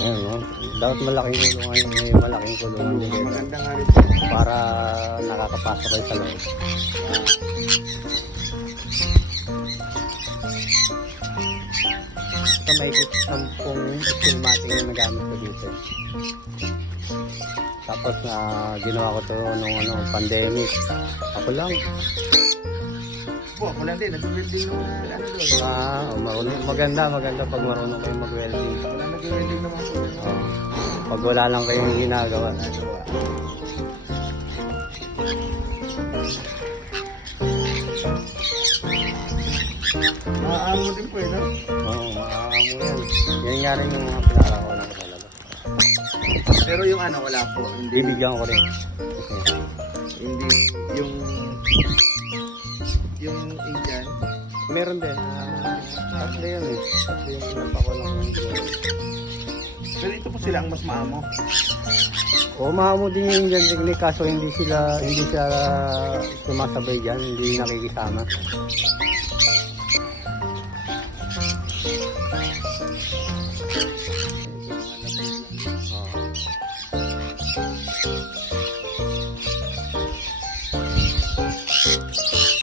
Ayan, no? Dapat malaking kulungan yun. May malaking kulungan yun. Maganda nga rin. Para nakakapasok kayo sa loob. Ito may 10 stillmatic na nagamit ko dito. Tapos ginawa ko to nung pandemic. Ako lang. Ako lang din. Nag-welding nung ano doon. Marunong. Maganda pag marunong kayo mag-welding. Wala nag-welding naman po. Pag wala lang kayong ginagawa. Maaamo din po no? Oo, maaamo yan. Yan nga rin yung mga pinakakuha ko talaga. Pero yung ano, wala po. Hindi, Bibigyan ko rin. hindi yung Indian. Meron din. Tatlo yun eh. Tatlo yung pinapako ng Pero ito po sila ang mas maamo. Oo, maamo din yung Indian technique kaso hindi sila sumasabay dyan. Hindi nakikisama.